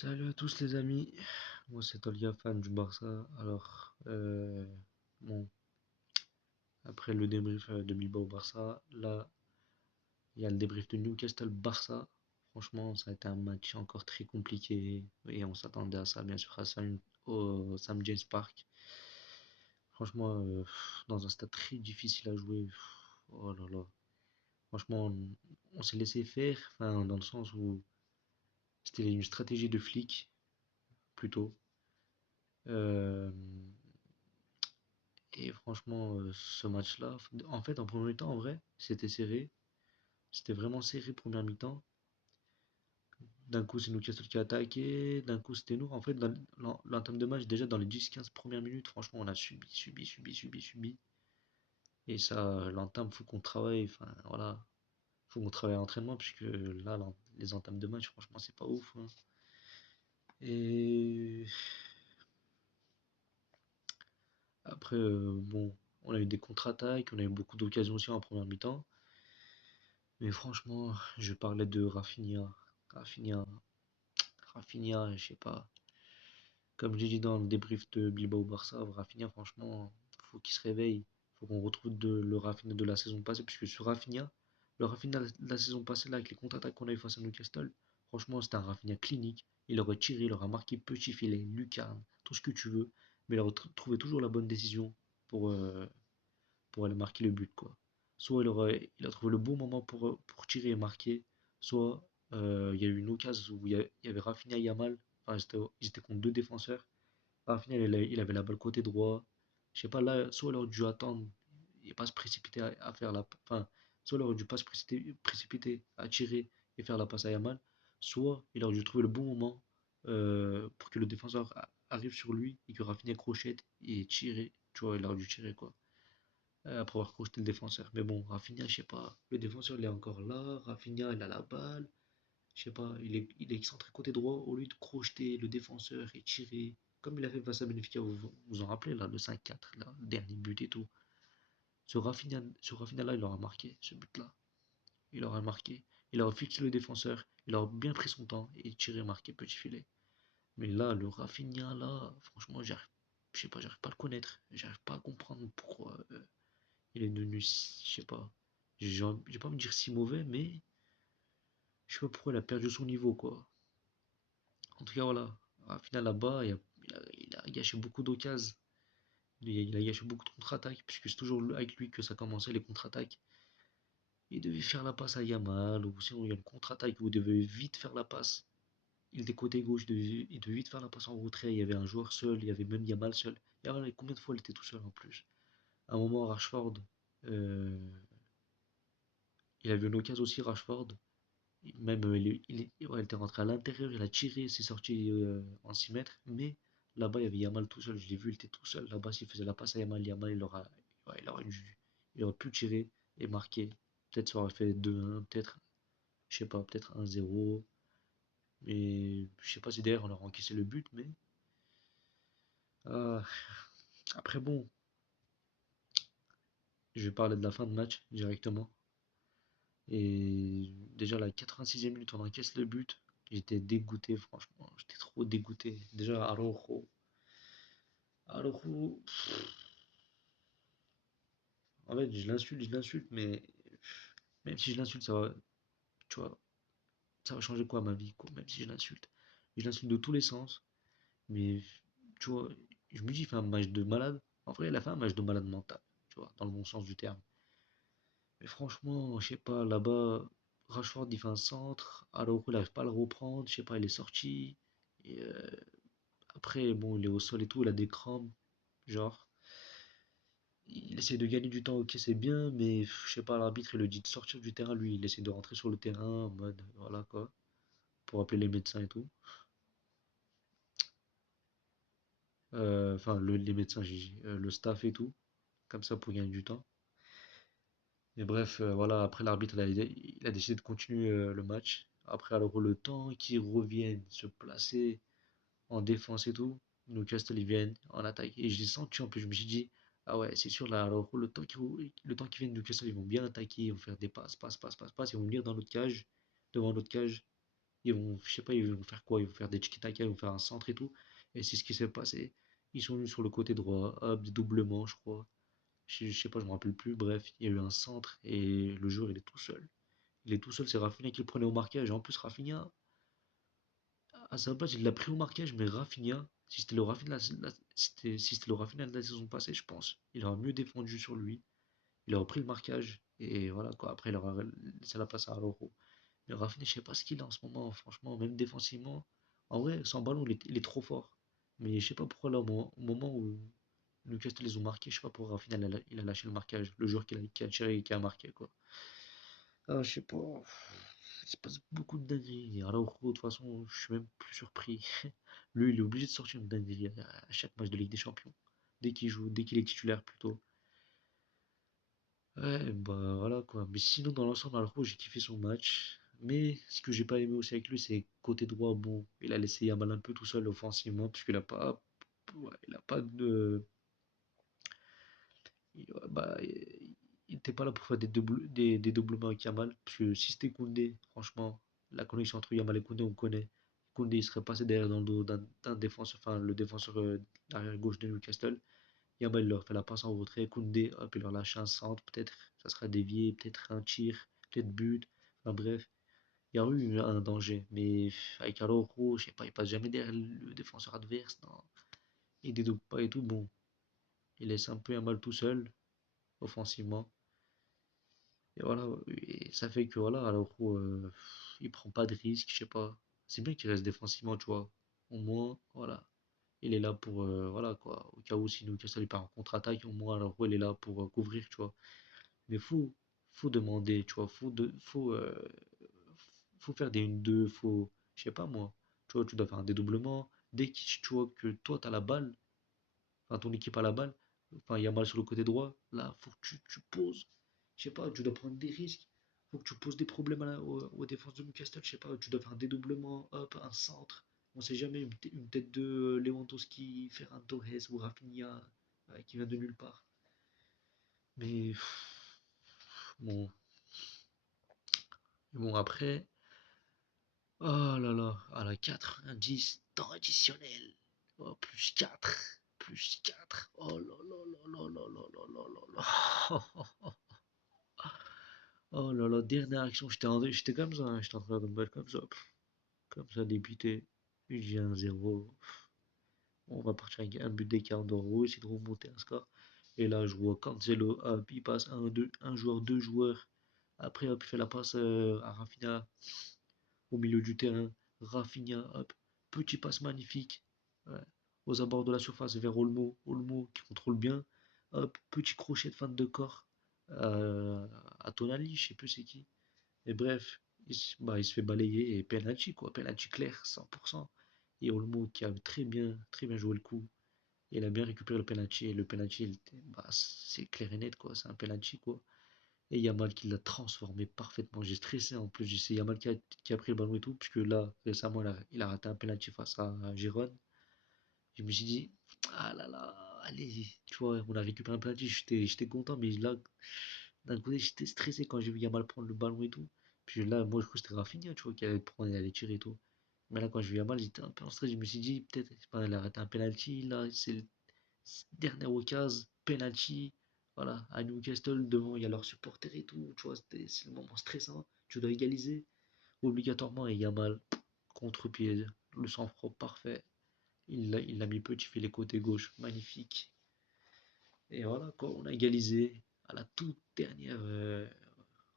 Salut à tous les amis, moi c'est Tolga, fan du Barça. Bon, après le débrief de Bilbao au Barça, là il y a le débrief de Newcastle-Barça. Franchement, ça a été un match encore très compliqué et on s'attendait à ça, bien sûr, au Sam James Park. Franchement, dans un stade très difficile à jouer, oh là là. Franchement, on s'est laissé faire, enfin, dans le sens où c'était une stratégie de flic plutôt. Euh, Et franchement, ce match-là, en fait, en premier temps, en vrai, c'était serré. C'était vraiment serré, première mi-temps. D'un coup, c'est Newcastle qui a attaqué. D'un coup, c'était nous. En fait, dans l'entame de match, déjà dans les 10-15 premières minutes, franchement, on a subi. Et ça, l'entame, faut qu'on travaille. Enfin, voilà. Faut qu'on travaille à l'entraînement, puisque là, les entames de match, franchement, c'est pas ouf, hein. Et après, bon, on a eu des contre-attaques. On a eu beaucoup d'occasions aussi en première mi-temps. Mais franchement, je parlais de Rafinha. Rafinha, Rafinha, je sais pas. Comme j'ai dit dans le débrief de Bilbao Barça, Rafinha, franchement, faut qu'il se réveille. Faut qu'on retrouve le Rafinha de la saison passée. Puisque ce Rafinha, le Rafinha de la saison passée, là, avec les contre-attaques qu'on a eu face à Newcastle, franchement, c'était un Rafinha clinique. Il aurait tiré, il aurait marqué petit filet, lucarne, tout ce que tu veux. Mais il aurait trouvé toujours la bonne décision pour, euh, pour aller marquer le but, quoi. Soit il a trouvé le bon moment pour tirer et marquer, soit il y a eu une occasion où il y avait Rafinha et Yamal, enfin, ils étaient contre deux défenseurs. Rafinha, il avait la balle côté droit. Je sais pas, là, soit il aurait dû attendre et pas se précipiter à faire la. Enfin, soit il aurait dû pas se précipiter à tirer et faire la passe à Yamal, soit il aurait dû trouver le bon moment pour que le défenseur arrive sur lui et que Rafinha crochette et tire. Tu vois, il aurait dû tirer, quoi, après avoir crocheté le défenseur. Mais bon, Rafinha, je sais pas. Le défenseur, il est encore là. Rafinha, il a la balle. Je sais pas. Il est excentré côté droit. Au lieu de crocheter le défenseur et tirer, comme il a fait face à Benfica, vous vous en rappelez, là, le 5-4, là, le dernier but et tout. Ce Rafinha-là, il aura marqué, ce but-là. Il aura marqué. Il aura fixé le défenseur. Il aura bien pris son temps et tiré, marqué, petit filet. Mais là, le Rafinha, là, franchement, je sais pas, j'arrive pas à le connaître. J'arrive pas à comprendre pourquoi. Il est devenu, je sais pas, je vais pas me dire si mauvais, mais je sais pas pourquoi il a perdu son niveau, quoi. En tout cas, voilà. À final, là-bas, il a gâché beaucoup d'occasions. Il a gâché beaucoup de contre-attaques, puisque c'est toujours avec lui que ça commençait, les contre-attaques. Il devait faire la passe à Yamal, ou sinon il y a une contre-attaque où il devait vite faire la passe. Il était côté gauche, il devait vite faire la passe en retrait. Il y avait un joueur seul, il y avait même Yamal seul. Yamal, combien de fois il était tout seul en plus? À un moment, Rashford, euh, il avait une occasion aussi, Rashford. Même, ouais, il était rentré à l'intérieur, il a tiré, c'est sorti en 6 mètres. Mais là-bas, il y avait Yamal tout seul. Je l'ai vu, il était tout seul. Là-bas, s'il faisait la passe à Yamal, Yamal, ouais, il aurait pu tirer et marquer. Peut-être ça aurait fait 2-1, peut-être, je sais pas, peut-être 1-0. Mais je sais pas si derrière on aurait encaissé le but. Mais ah, après, bon, je vais parler de la fin de match directement. Et déjà, la 86e minute, on encaisse le but. J'étais dégoûté, franchement. J'étais trop dégoûté. Déjà, Araujo, en fait, je l'insulte, mais même si je l'insulte, ça va, tu vois, ça va changer quoi à ma vie, quoi, même si je l'insulte. Je l'insulte de tous les sens, mais tu vois, je me dis, il fait un match de malade. En vrai, il a fait un match de malade mental, tu vois, dans le bon sens du terme. Mais franchement, je sais pas, là-bas, Rashford, il fait un centre, Araujo, il n'arrive pas à le reprendre, je sais pas, il est sorti. Et après, bon, il est au sol et tout, il a des crampes, genre. Il essaie de gagner du temps, ok, c'est bien, mais je sais pas, l'arbitre il le dit de sortir du terrain, lui il essaie de rentrer sur le terrain en mode voilà quoi, pour appeler les médecins et tout. Enfin, les médecins, le staff et tout, comme ça pour gagner du temps. Mais bref, voilà, après l'arbitre il a décidé de continuer le match. Après, alors le temps qu'ils reviennent se placer en défense et tout, Newcastle ils viennent en attaque. Et je l'ai senti en plus, je me suis dit, ah ouais, c'est sûr là, alors le temps qu'ils viennent Newcastle, ils vont bien attaquer, ils vont faire des passes, ils vont venir dans notre cage, devant notre cage, je sais pas, ils vont faire quoi? Ils vont faire des tiki-taka, ils vont faire un centre et tout. Et c'est ce qui s'est passé. Ils sont venus sur le côté droit, hop, des doublements, je crois. Je sais pas, je me rappelle plus. Bref, il y a eu un centre et le joueur, il est tout seul. Il est tout seul, c'est Rafinha qui le prenait au marquage. Et en plus, Rafinha, à sa place, il l'a pris au marquage, mais Rafinha, si c'était le Rafinha, si c'était le Rafinha de la saison passée, je pense, il aurait mieux défendu sur lui. Il aurait pris le marquage. Et voilà, quoi. Après, il aurait laissé la place à Araujo. Mais Rafinha, je sais pas ce qu'il a en ce moment, franchement, même défensivement. En vrai, sans ballon, il est trop fort. Mais je sais pas pourquoi là, au moment où Newcastle les ont marqué, je sais pas pourquoi Rafinha il a lâché le marquage. Le joueur qui a tiré et qui a marqué, quoi. Ah, je sais pas. Il se passe beaucoup de dingueries. Alors, de toute façon, je suis même plus surpris. Lui, il est obligé de sortir une dinguerie à chaque match de Ligue des Champions. Dès qu'il joue, dès qu'il est titulaire plutôt. Ouais, bah voilà quoi. Mais sinon, dans l'ensemble, Araujo, j'ai kiffé son match. Mais ce que j'ai pas aimé aussi avec lui, c'est côté droit, bon, il a laissé Yamal un peu tout seul offensivement, puisqu'il a pas, ouais, il a pas de, bah, il était pas là pour faire des doublements avec Yamal, parce que si c'était Koundé, franchement, la connexion entre Yamal et Koundé, on connaît. Koundé, il serait passé derrière dans le dos d'un défenseur, enfin, le défenseur arrière gauche de Newcastle. Yamal il leur fait la passe en retrait. Koundé, hop, il leur lâche un centre, peut-être ça sera dévié, peut-être un tir, peut-être but. Enfin bref, il y a eu un danger. Mais avec Araujo, je sais pas, il passe jamais derrière le défenseur adverse. Non. Il dédouble pas et tout. Bon, il laisse un peu Yamal tout seul, offensivement. Et voilà, et ça fait que voilà, Araujo, il prend pas de risque, je sais pas. C'est bien qu'il reste défensivement, tu vois. Au moins, voilà. Il est là pour, voilà quoi, au cas où si Newcastle il part en contre-attaque, au moins Araujo il est là pour couvrir, tu vois. Mais faut demander, tu vois, faut faire des 1-2, je sais pas moi, tu vois, tu dois faire un dédoublement. Dès que tu vois que toi t'as la balle, enfin ton équipe a la balle, enfin il y a mal sur le côté droit, là, faut que tu poses, je sais pas, tu dois prendre des risques, faut que tu poses des problèmes aux défenses de Newcastle, je sais pas, tu dois faire un dédoublement, hop, un centre, on sait jamais, une tête de Lewandowski, Ferran Torres ou Rafinha qui vient de nulle part. Mais bon, bon après. Oh là là, à la 90, temps additionnel. Oh, plus 4, plus 4. Oh là là là là là là là là là là. Oh là là, dernière action, j'étais comme ça, hein, j'étais en train de me battre comme ça, comme ça, débité. J'ai un 0. On va partir avec un but d'écart d'Oro, essayer de remonter un score. Et là, je vois Cancelo, hop, il passe un joueur, deux joueurs. Après, hop, il fait la passe à Rafinha au milieu du terrain. Rafinha, hop, petit passe magnifique. Ouais. Aux abords de la surface vers Olmo. Olmo qui contrôle bien. Hop, petit crochet de fin de corps à Tonali, je sais plus c'est qui. Et bref, il se fait balayer et penalty quoi. Penalty clair, 100%. Et Olmo qui a très bien joué le coup. Il a bien récupéré le penalty. Et le penalty, c'est clair et net quoi. C'est un penalty quoi. Et Yamal qui l'a transformé parfaitement. J'ai stressé en plus. C'est Yamal qui a pris le ballon et tout. Puisque là, récemment, il a raté un penalty face à Giron. Je me suis dit, ah là là, allez, tu vois, on a récupéré un penalty. J'étais content. Mais là, d'un côté, j'étais stressé quand j'ai vu Yamal prendre le ballon et tout. Puis là, moi, je crois que c'était Rafinha, tu vois, qui allait prendre, il allait tirer et tout. Mais là, quand j'ai vu Yamal, j'étais un peu en stress. Je me suis dit, peut-être, je sais pas, il a raté un penalty. Là, c'est dernière occasion, penalty, voilà, à Newcastle, devant, il y a leurs supporters et tout, tu vois, c'est le moment stressant, tu dois égaliser, obligatoirement, et Yamal, contre-pied, le sang-froid parfait, il l'a mis petit filet côté gauche, magnifique, et voilà, quoi, on a égalisé, à la toute dernière,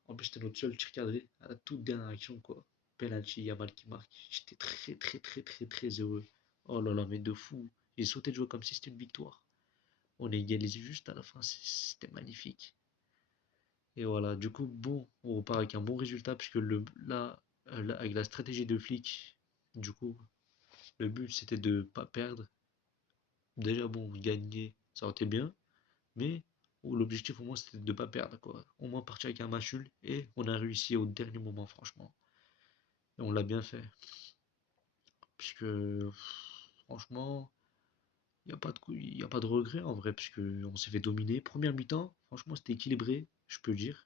en plus c'était notre seul tir cadré, à la toute dernière action, quoi, penalty, Yamal qui marque, j'étais très, très, très, très, très heureux, oh là là, mais de fou, j'ai sauté de jouer comme si c'était une victoire. On a égalisé juste à la fin, c'était magnifique. Et voilà, du coup, bon, on repart avec un bon résultat, puisque là, avec la stratégie de flic, du coup, le but c'était de pas perdre. Déjà, bon, gagner, ça aurait été bien, mais l'objectif au moins c'était de pas perdre, quoi. Au moins partir avec un match nul, et on a réussi au dernier moment, franchement. Et on l'a bien fait, puisque, franchement, y a pas de regret en vrai, puisque on s'est fait dominer. Première mi-temps, franchement, c'était équilibré, je peux dire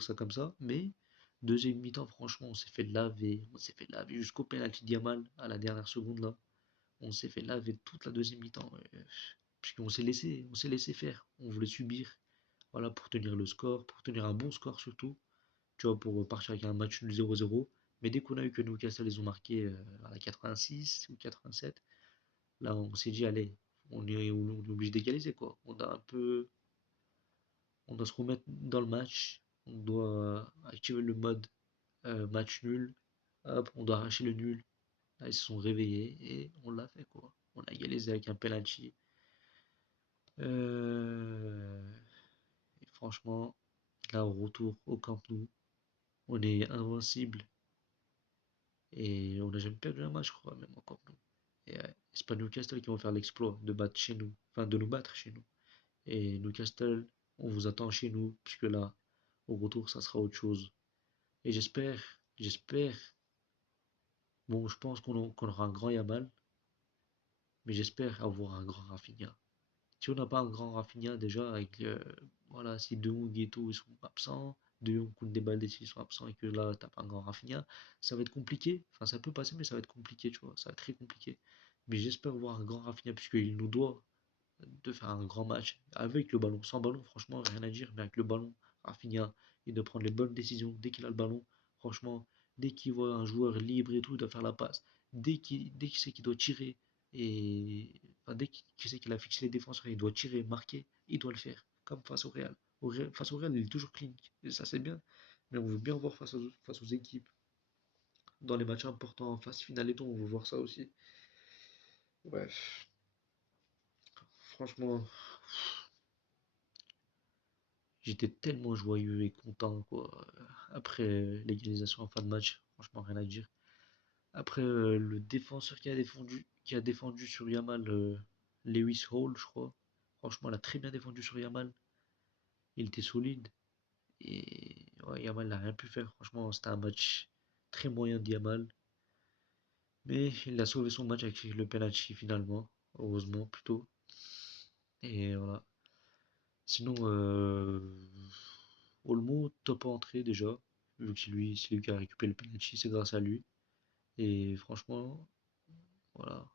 ça comme ça, mais Deuxième mi-temps, franchement, on s'est fait laver. On s'est fait laver jusqu'au penalty Diamal à la dernière seconde là. On s'est fait laver toute la deuxième mi-temps. Puisqu'on s'est laissé faire. On voulait subir. Voilà, pour tenir le score, pour tenir un bon score surtout. Tu vois, pour partir avec un match nul 0-0. Mais dès qu'on a eu que Newcastle, ils ont marqué à la 86 ou 87, là, on s'est dit, allez, on est obligé d'égaliser, quoi. On doit se remettre dans le match. On doit activer le mode match nul. Hop, on doit arracher le nul. Là, ils se sont réveillés et on l'a fait, quoi. On a égalisé avec un penalty. Et franchement, là, au retour au Camp Nou, on est invincible. Et on n'a jamais perdu un match, je crois, même encore nous. Et c'est pas Newcastle qui vont faire l'exploit de battre chez nous, enfin de nous battre chez nous. Et Newcastle, on vous attend chez nous, puisque là, au retour, ça sera autre chose. Et j'espère, bon, je pense qu'on aura un grand Yamal, mais j'espère avoir un grand Rafinha. Si on n'a pas un grand Rafinha déjà, avec, voilà, si De Jong et tout, ils sont absents, De Jong, Koundé, s'ils sont absents et que là, t'as pas un grand Rafinha, ça va être compliqué. Enfin, ça peut passer, mais ça va être compliqué, tu vois, ça va être très compliqué. Mais j'espère voir un grand Rafinha, puisqu'il nous doit de faire un grand match avec le ballon. Sans ballon, franchement, rien à dire, mais avec le ballon, Rafinha, il doit prendre les bonnes décisions dès qu'il a le ballon. Franchement, dès qu'il voit un joueur libre et tout, il doit faire la passe. Dès qu'il sait qu'il doit tirer, et enfin, dès qu'il sait qu'il a fixé les défenseurs, il doit tirer, marquer, il doit le faire. Comme face au Real. Face au Real, il est toujours clinique. Et ça, c'est bien. Mais on veut bien voir face aux équipes. Dans les matchs importants, en phase finale et tout, on veut voir ça aussi. Bref, franchement, j'étais tellement joyeux et content, quoi. Après l'égalisation en fin de match, franchement, rien à dire. Après, le défenseur qui a défendu sur Yamal, Lewis Hall, je crois. Franchement, il a très bien défendu sur Yamal. Il était solide. Et ouais, Yamal n'a rien pu faire. Franchement, c'était un match très moyen de Yamal. Mais il a sauvé son match avec le penalty finalement. Heureusement, plutôt. Et voilà. Sinon, Olmo, top entrée déjà. Vu que c'est lui qui a récupéré le penalty, c'est grâce à lui. Et franchement, voilà.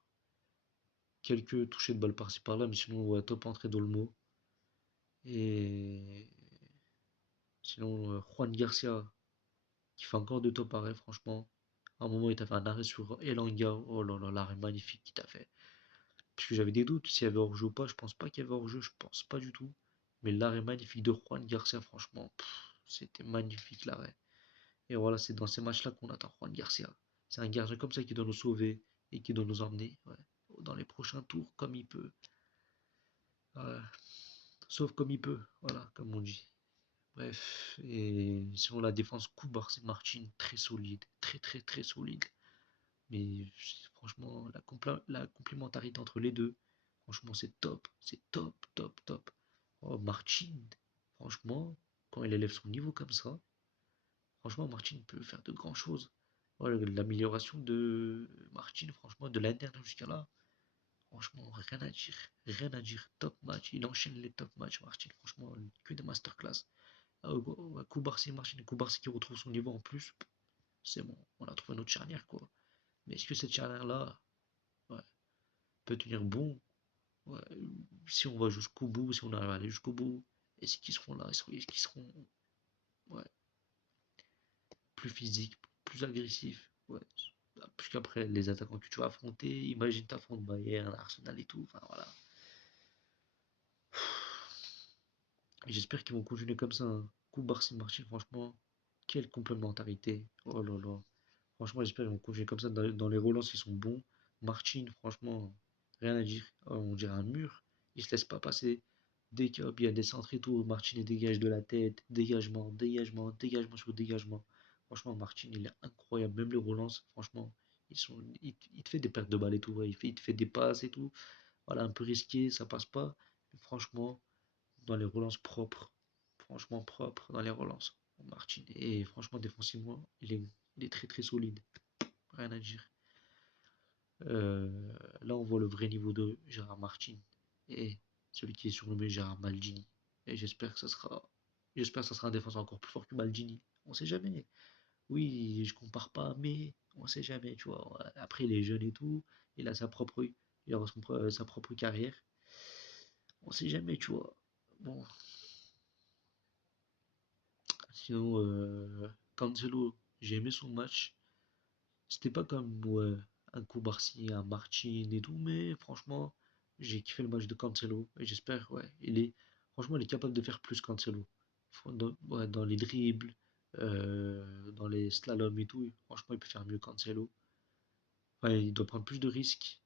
Quelques touchés de balle par-ci par-là, mais sinon, ouais, top entrée d'Olmo. Et sinon, Juan Garcia, qui fait encore de top arrêts, franchement. À un moment, il t'a fait un arrêt sur Elanga. Oh là là, l'arrêt magnifique qu'il t'a fait. Parce que j'avais des doutes s'il y avait hors-jeu ou pas. Je pense pas qu'il y avait hors-jeu, je pense pas du tout. Mais l'arrêt magnifique de Juan Garcia, franchement, c'était magnifique l'arrêt. Et voilà, c'est dans ces matchs-là qu'on attend Juan Garcia. C'est un gardien comme ça qui doit nous sauver et qui doit nous emmener, ouais, dans les prochains tours comme il peut. Ouais, sauf comme il peut, voilà, comme on dit. Bref, et sinon la défense Kubar, c'est Martin, très solide, très très très solide. Mais franchement, la complémentarité entre les deux, franchement, c'est top, top, top. Oh, Martin, franchement, quand il élève son niveau comme ça, franchement, Martin peut faire de grandes choses. Ouais, l'amélioration de Martin, franchement, de l'année dernière jusqu'à là, franchement, rien à dire. Rien à dire. Top match. Il enchaîne les top matchs, Martin. Franchement, que des masterclass. Koubarsi, Martin Koubarsi qui retrouve son niveau en plus, c'est bon. On a trouvé notre charnière, quoi. Mais est-ce que cette charnière-là, ouais, peut tenir bon? Ouais, si on va jusqu'au bout, si on arrive à aller jusqu'au bout, est-ce qu'ils seront là? Est-ce qu'ils seront, ouais, plus physiques, plus agressifs? Ouais. Puisqu'après, les attaquants que tu vas affronter, imagine t'affrontes Bayern, Arsenal et tout. Enfin, voilà. J'espère qu'ils vont continuer comme ça, hein. Koubarsi, Martin, franchement, quelle complémentarité. Oh là là. Franchement, j'espère qu'ils vont continuer comme ça. Dans les relances, ils sont bons. Martin, franchement, rien à dire. Oh, on dirait un mur. Il se laisse pas passer. Dès qu'il y a des centres et tout, Martin il dégage de la tête. Dégagement, dégagement, dégagement sur dégagement. Franchement, Martin, il est incroyable. Même les relances, franchement, il te fait des pertes de balles et tout. Ouais. Il te fait des passes et tout. Voilà, un peu risqué, ça passe pas. Mais franchement, dans les relances propres, franchement propre dans les relances. Martin, et franchement, défensivement, il est très très solide. Rien à dire. Euh, Là, on voit le vrai niveau de Gérard Martin et celui qui est surnommé Gérard Maldini. Et j'espère que ça sera un défenseur encore plus fort que Maldini. On sait jamais. Oui, je compare pas, mais on sait jamais, tu vois. Après, il est jeune et tout, il a il aura sa propre carrière. On sait jamais, tu vois. Bon, sinon, Cancelo, j'ai aimé son match. C'était pas comme ouais, un coup Barcy, un Martin et tout, mais franchement, j'ai kiffé le match de Cancelo et j'espère, ouais, franchement, il est capable de faire plus Cancelo. Ouais, dans les dribbles, dans les slaloms et tout, franchement, il peut faire mieux Cancelo. Ouais, il doit prendre plus de risques,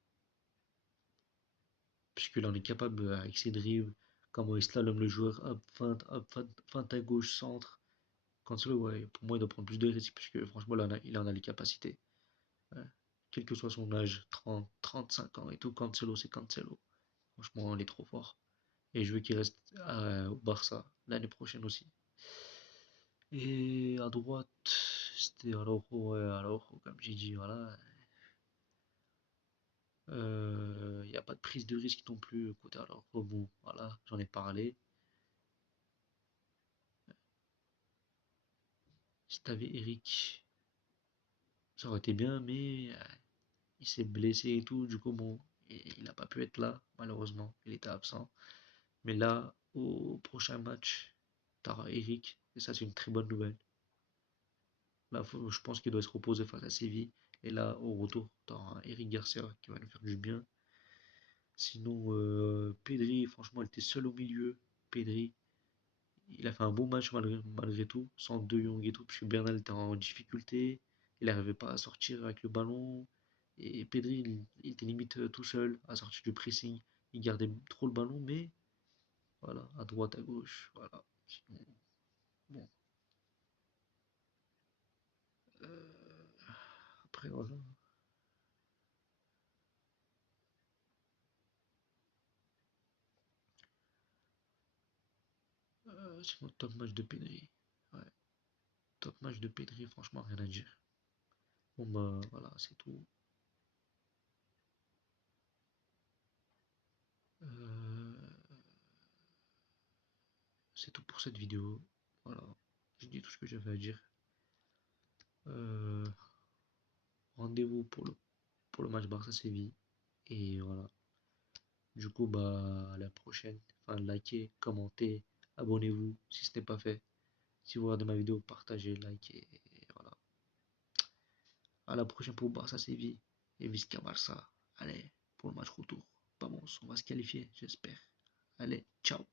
puisqu'il en est capable avec ses dribbles, comment il slalom le joueur, hop, feinte à gauche, centre. Cancelo, ouais, pour moi, il doit prendre plus de risques, puisque franchement, il en a les capacités. Ouais. Quel que soit son âge, 30, 35 ans et tout, Cancelo, c'est Cancelo. Franchement, il est trop fort. Et je veux qu'il reste au Barça l'année prochaine aussi. Et à droite, c'était alors, ouais, alors, comme j'ai dit, voilà. Il n'y a pas de prise de risque non plus côté alors. Bon, voilà, j'en ai parlé. Si t'avais Eric, ça aurait été bien, mais il s'est blessé et tout. Du coup, bon, il n'a pas pu être là, malheureusement. Il était absent. Mais là, au prochain match, t'auras Eric. Et ça, c'est une très bonne nouvelle. Là, je pense qu'il doit se reposer face à Séville. Et là, au retour, t'auras un Eric Garcia qui va nous faire du bien. Sinon, Pedri, franchement, il était seul au milieu. Pedri, il a fait un bon match malgré tout, sans De Jong et tout, puisque Bernal était en difficulté. Il n'arrivait pas à sortir avec le ballon. Et Pedri, il était limite tout seul à sortir du pressing. Il gardait trop le ballon, mais voilà, à droite, à gauche, voilà. Sinon, bon, après, voilà. Sinon, top match de Pedri. Ouais, top match de Pedri, franchement, rien à dire. Bon, bah, voilà, c'est tout. Euh, c'est tout pour cette vidéo. Voilà, j'ai dit tout ce que j'avais à dire. Euh, Rendez-vous pour le match Barça-Séville. Et voilà. Du coup, bah, à la prochaine. Enfin, likez, commentez, abonnez-vous si ce n'est pas fait. Si vous regardez ma vidéo, partagez, likez. Et voilà. À la prochaine pour Barça-Séville. Et Visca Barça. Allez, pour le match retour. Vamos, on va se qualifier, j'espère. Allez, ciao.